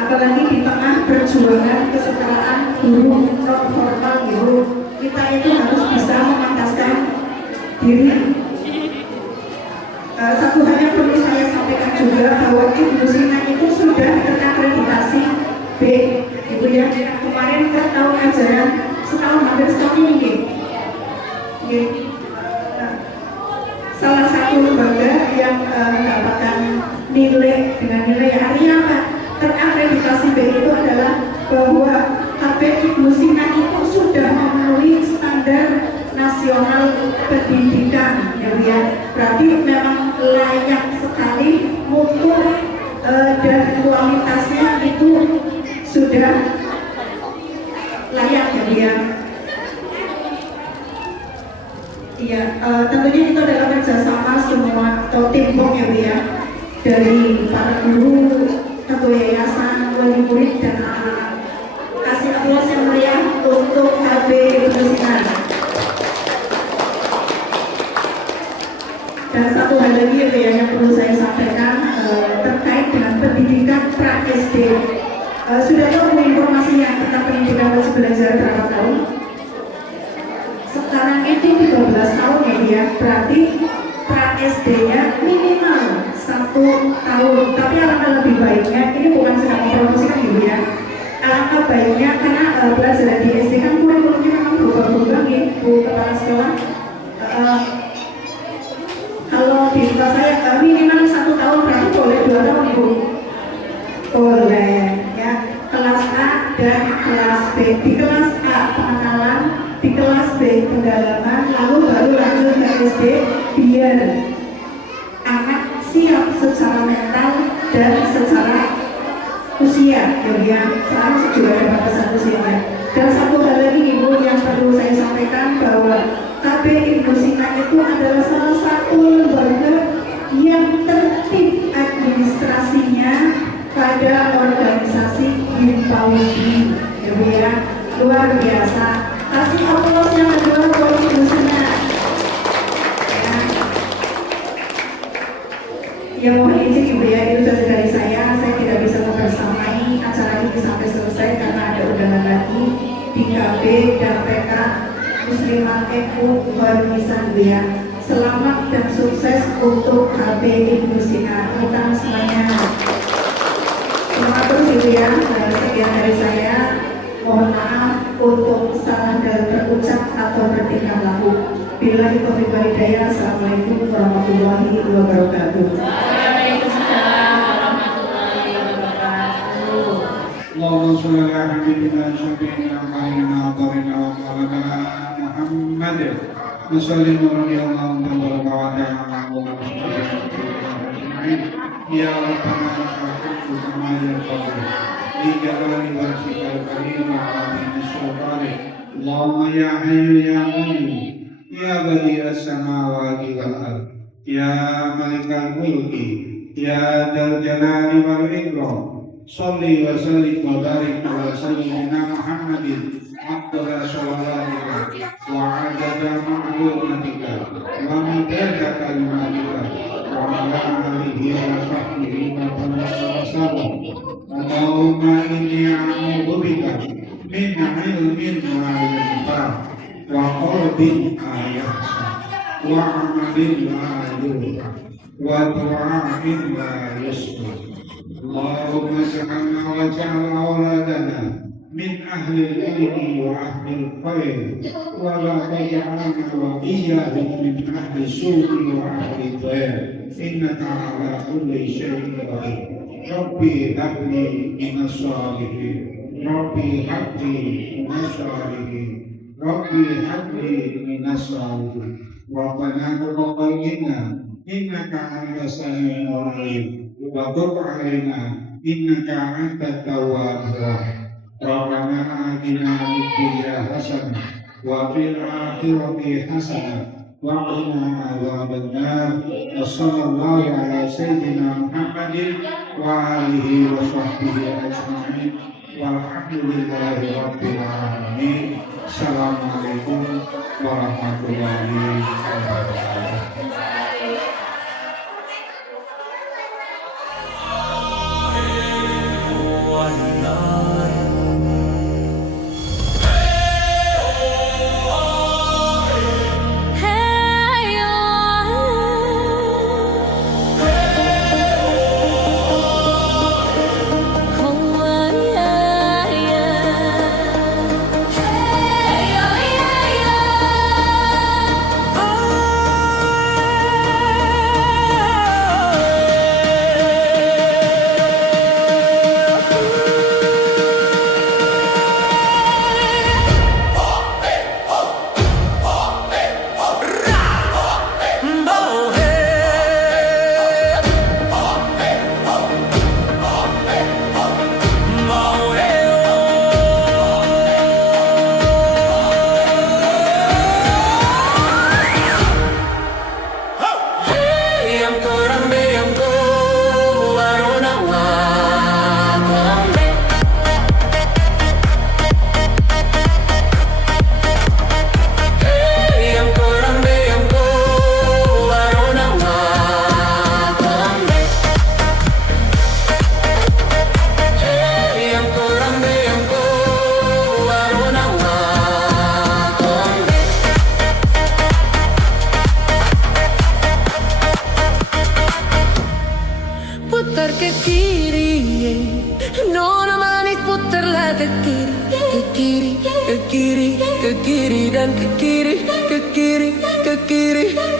Apalagi di tengah perjuangan kesetaraan guru non formal gitu, kita itu harus bisa memantaskan diri. Satu hal yang perlu saya sampaikan juga bahwa Ibu Sinar itu sudah terakreditasi B, Ibu ya. Kemarin kan tahun ajaran setahun hampir setahun ini. Salah satu lembaga yang mendapatkan nilai dengan nilai artinya apa? Terakreditasi B itu adalah bahwa KB Ibu Sinar itu sudah memenuhi standar nasional pendidikan ya. Berarti memang layak sekali, mutu dan kualitasnya itu sudah layak ya. Iya, tentunya itu adalah kerjasama semua atau timbong ya dari para guru, ketua yayasan, wali murid dan anak-anak. Kasih aplaus yang meriah untuk KB Ibu Sinar. Dan satu hal lagi ya yang perlu saya sampaikan terkait dengan pendidikan pra SD. Sudah tahu informasinya tentang pendidikan wajib belajar berapa tahun? Sekarang itu 13 tahun ya dia. Berarti pra SD-nya minimal 1 tahun. Tapi alangkah lebih baiknya, ini bukan sedang mempromosikan gitu ya. Alangkah baiknya karena belajar di SD kan kurikulumnya memang berubah-ubah ya, Bu Kepala Sekolah. Kalau di sekolah saya minimal 1 tahun, berarti boleh 2 tahun Ibu. Boleh ya. Kelas A dan kelas B. Di kelas A pengenalan, di kelas B pendalaman, lalu baru lanjut ke SD biar anak siap secara mental dan secara usia ya. Selalu juga ada batasan usianya. Dan satu hal lagi Ibu yang perlu saya sampaikan bahwa KB Ibu Sinar itu adalah salah satu lembaga yang tertib administrasinya pada organisasi Himpawudi ya, luar biasa. Kasih aplaus yang kedua buat Ibu Sinar ya. Ya mohon izin Ibu ya, itu saja dari saya tidak bisa membersamai acara ini sampai selesai karena ada undangan lagi di KB dan PK Muslimat FU Barunisan ya. Selamat dan sukses untuk KB Ibu Sinar. Kita semuanya. Terima kasih Ibu ya. Sekian dari saya. Mohon maaf untuk salah dalam berucap atau bertingkah laku. Bila itu Assalamualaikum warahmatullahi wabarakatuh. Waalaikumsalam warahmatullahi wabarakatuh. اللهم صل على حبيبنا شفيعنا وحبيبنا وطرنا ومولانا محمد وسلم رضي الله تبارك وتعالى يا ربنا أحب كما يرضى بجلال وجهك الكريم وعظيم سلطانك اللهم يا حي يا قيوم يا بديع السماوات والأرض يا ملك الملك يا ذا الجلال والإكرام صل وسلم وبارك على سيدنا محمد أفضل صلواتك وعدد معلوماتك ومداد كلماتك وعلى آله وصحبه وسلم. اللهم إني أعوذ بك من علم لا ينفع وقلب لا يخشى وعمل لا يرفع ودعاء لا يسمع. اللهم اجعلنا واجعل أولادنا من أهل العلم وأهل الخير ولا تجعلنا وإياهم من أهل السوء وأهل الضياع إنك على كل شيء قدير. ربي هب لي من الصالحين ربي هب لي من الصالحين ربي هب لي من الصالحين. ربنا تقبل منا إنك أنت السميع العليم وتب علينا إنك أنت التواب الرحيم. ربنا آتنا في الدنيا حسنة وفي الآخرة حسنة وقنا عذاب النار. وصلى الله على سيدنا محمد وآله وصحبه أجمعين والحمد لله رب العالمين. السلام عليكم warahmatullahi wabarakatuh.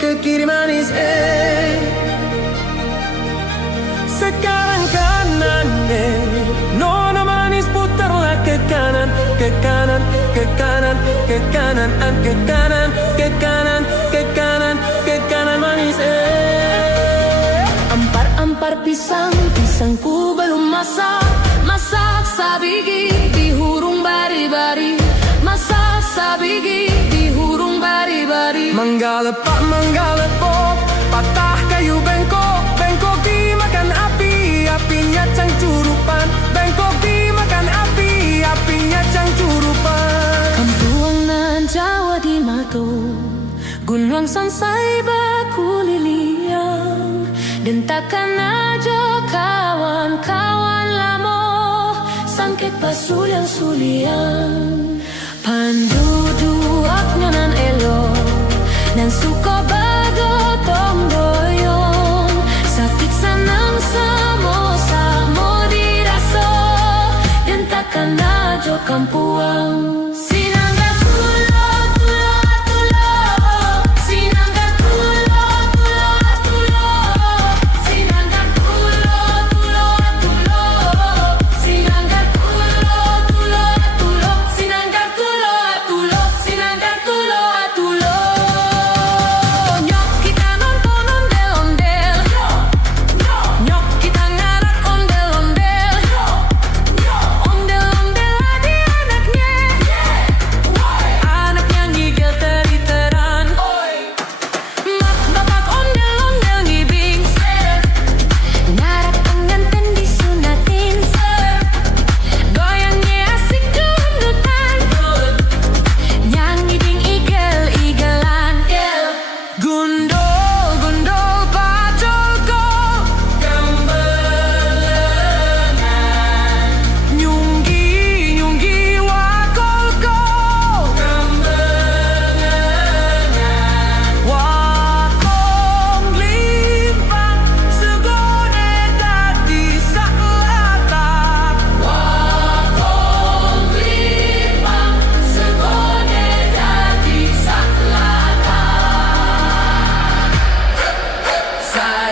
ke kiri manis sekarang kanan nona manis putarlah ke kanan ke kanan ke kanan ke kanan ke kanan ke kanan ke kanan ke kanan manis ampar pisangku belum masak sabigi di hurung bari-bari masak sabigi di hurung bari-bari manggalepok patah kayu bengkok dimakan apinya cangcurupan bengkok dimakan apinya cangcurupan kampuang nan Jawa di Mato gunung sansai baku liliang dentakan ajo kawan-kawan lamo sangket pasuliang panduduaknya nan elo nan suka bagotong doyong sakit senang samo diraso dentakan ajo kampuang sinangga tulo sinangga tulo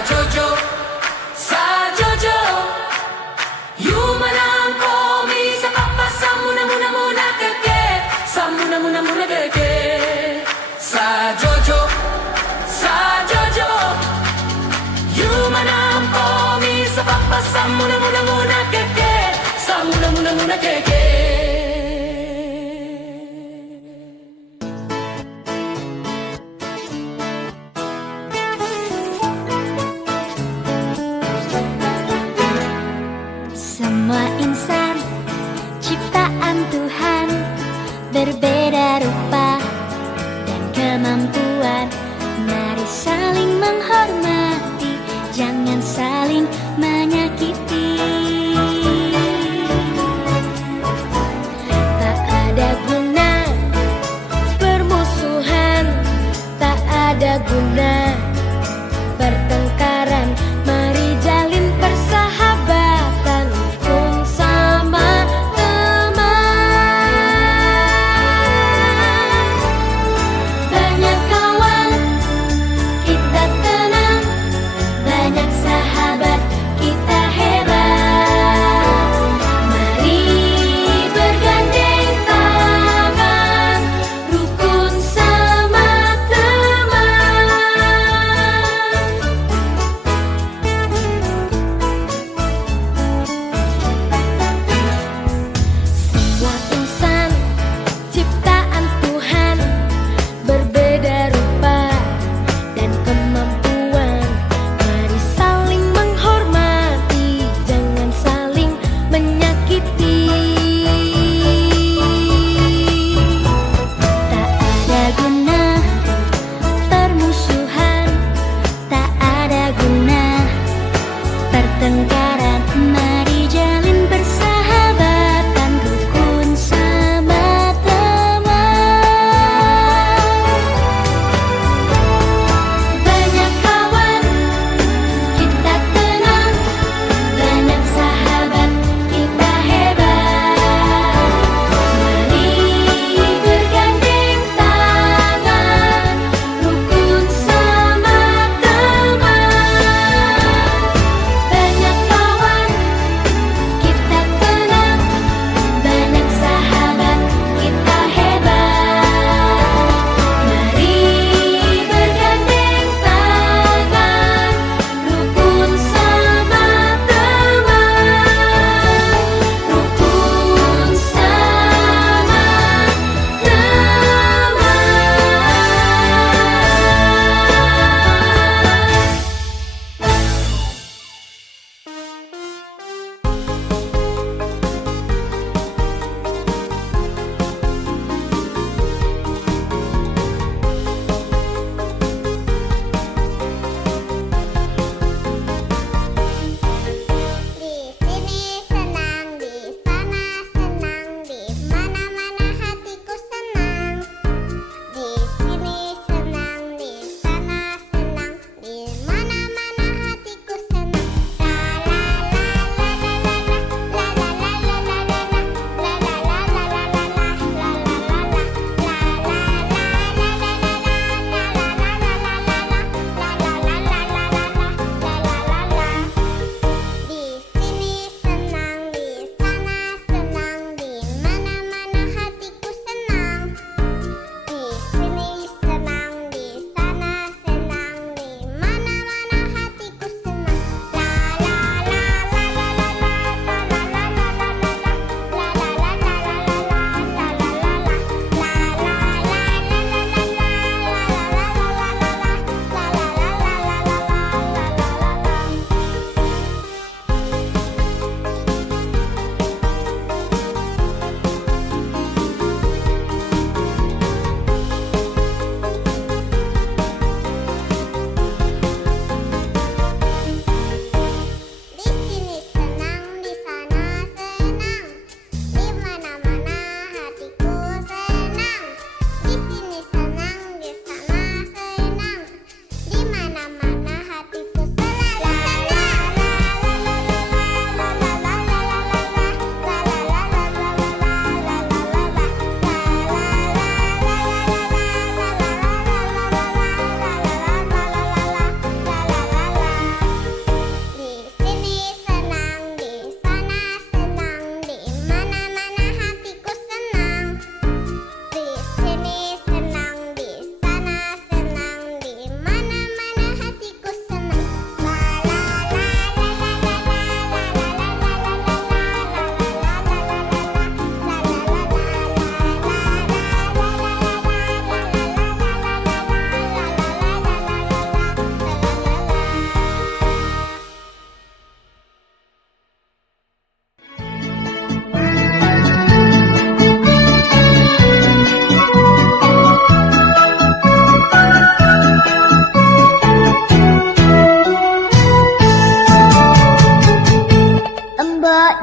Jojo, sa Jojo. Yumanang komi sa papa sa muna keke, sa muna keke. Sa Jojo, sa Jojo. Yumanang komi sa papa sa muna keke, sa muna keke. Semua insan ciptaan Tuhan berbeda rupa dan kemampuan. Mari saling menghormati, jangan saling menyakiti.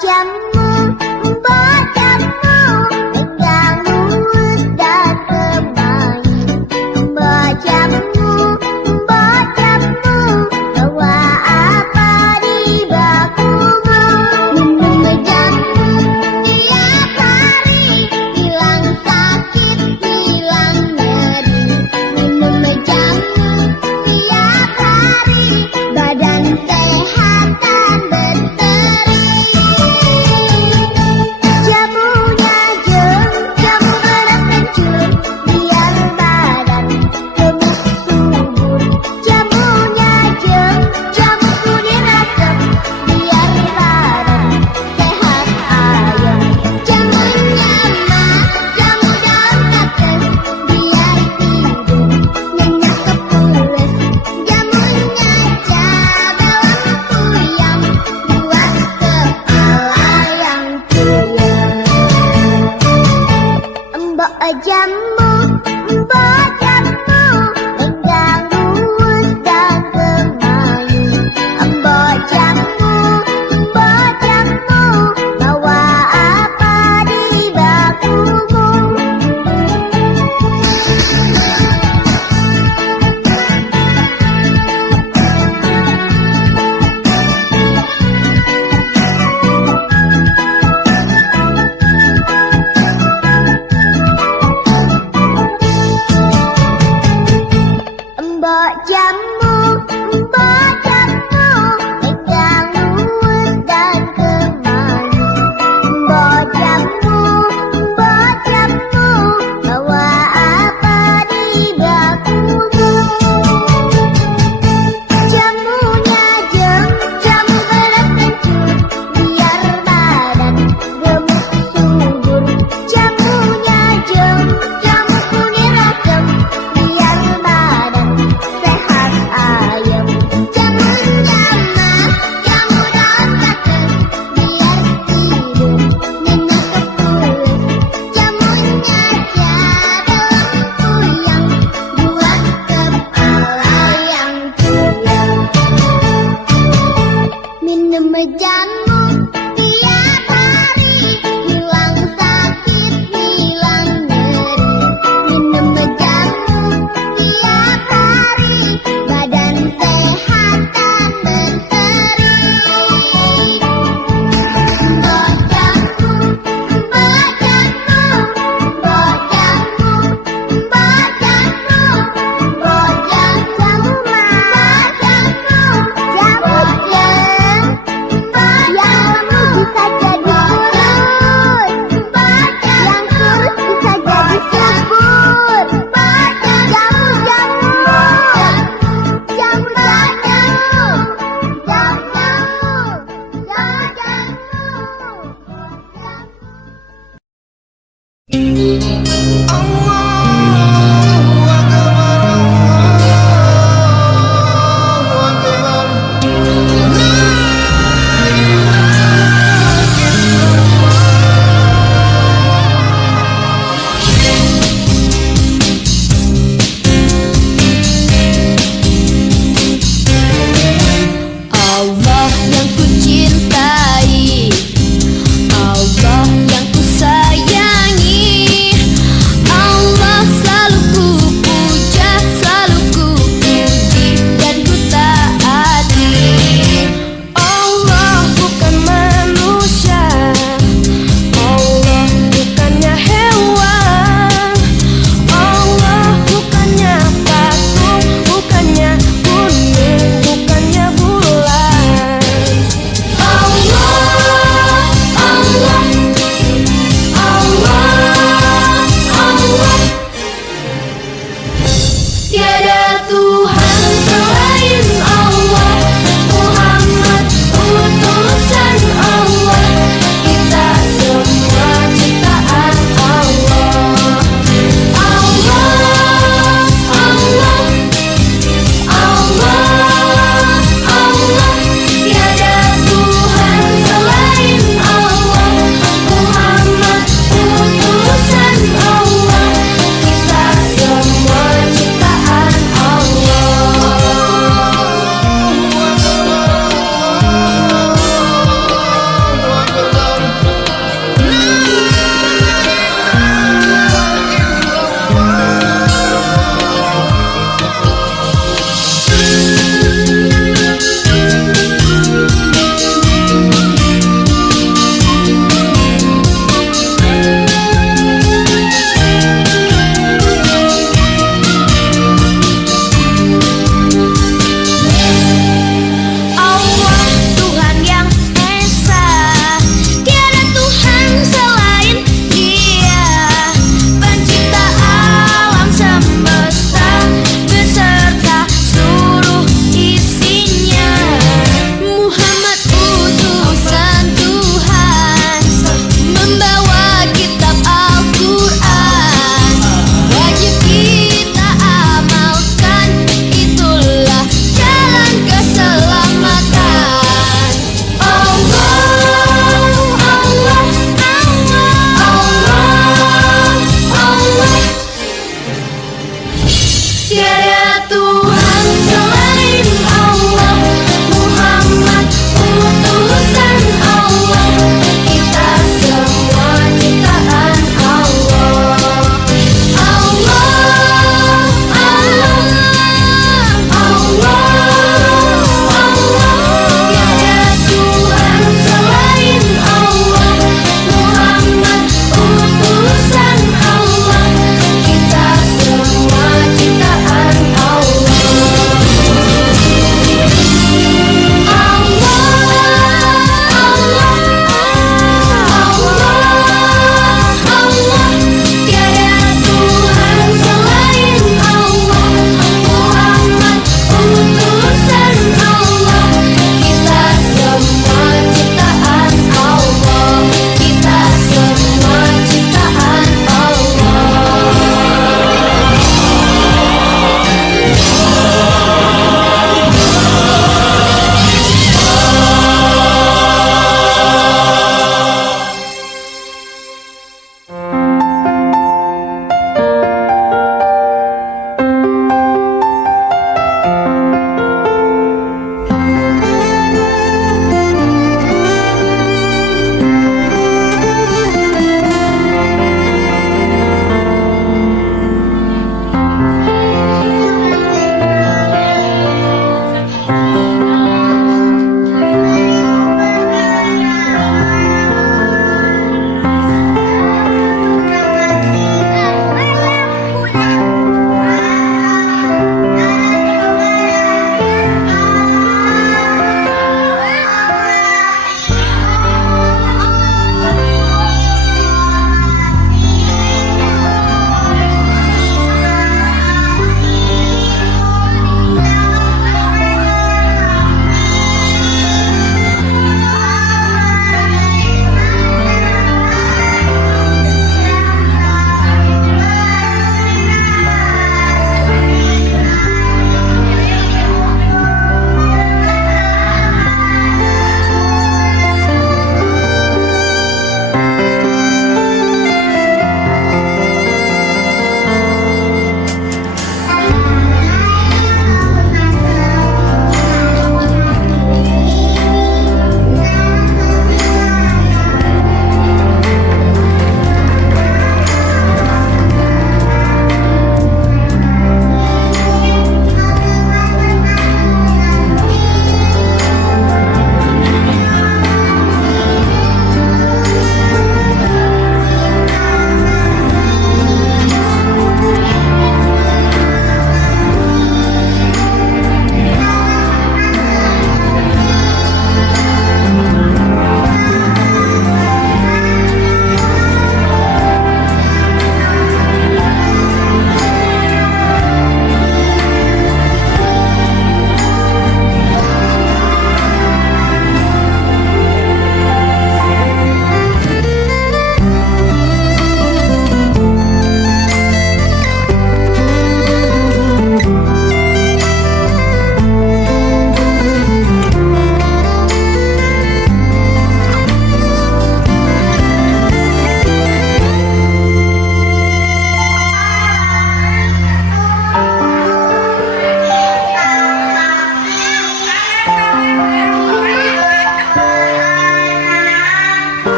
jamu, mbok jamu, pegang mulut dan bermain. Mbok jamu, bawa apa di bakumu? Minum jamu tiap hari, hilang sakit, hilang nyeri. Minum jamu tiap hari, badan sehat dan berseri.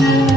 Thank you.